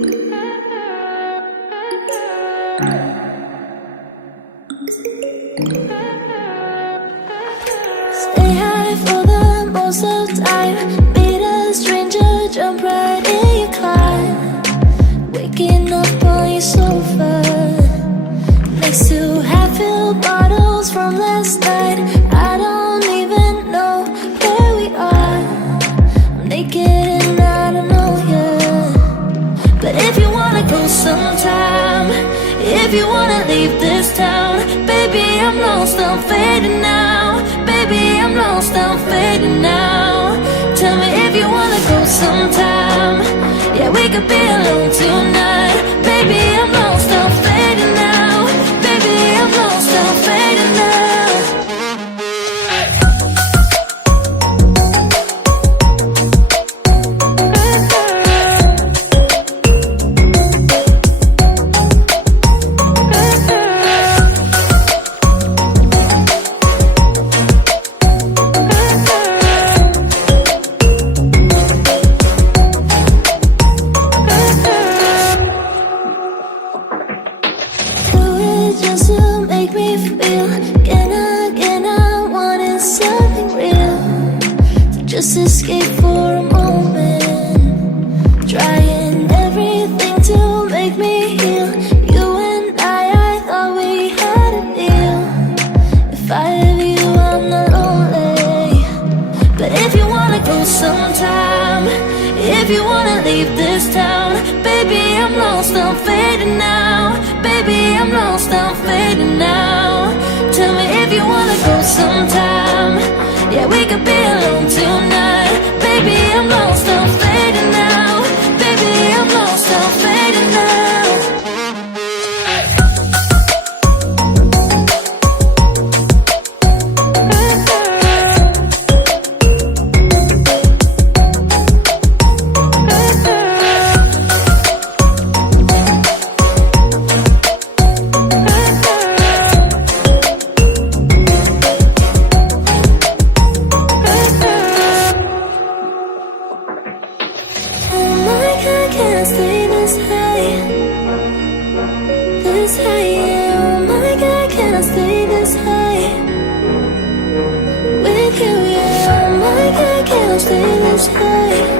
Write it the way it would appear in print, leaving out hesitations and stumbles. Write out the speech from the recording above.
Stay high for the most of the time. Meet a stranger, jump right in your car. Waking up on your sofa next to half-filled bottles from last night. I don't even know where we are. I'm naked and I don't know you. But if you wanna go sometime, if you wanna leave this town, baby, I'm lost, I'm fading now. Baby, I'm lost, I'm fading now. Tell me if you wanna go sometime. Yeah, we could be alone tonight. Baby, I'm lost, I'm fading now. Baby, I'm lost, I'm fading now. Just to make me feel again, I wanted something real. So just escape for a moment, trying everything to make me heal. You and I thought we had a deal. If I have you, I'm not lonely. But if you wanna go sometime, if you wanna leave this town, baby, I'm lost, I'm fading now. Baby, I'm lost, I'm fading now. Tell me if you wanna go sometime. Yeah, we could be alone tonight. Baby, I'm lost, I'm fading now. Baby, I'm lost, I'm fading now. Can't stay this high, this high, yeah. Oh my God, can I stay this high with you, yeah. Oh my God, can I stay this high?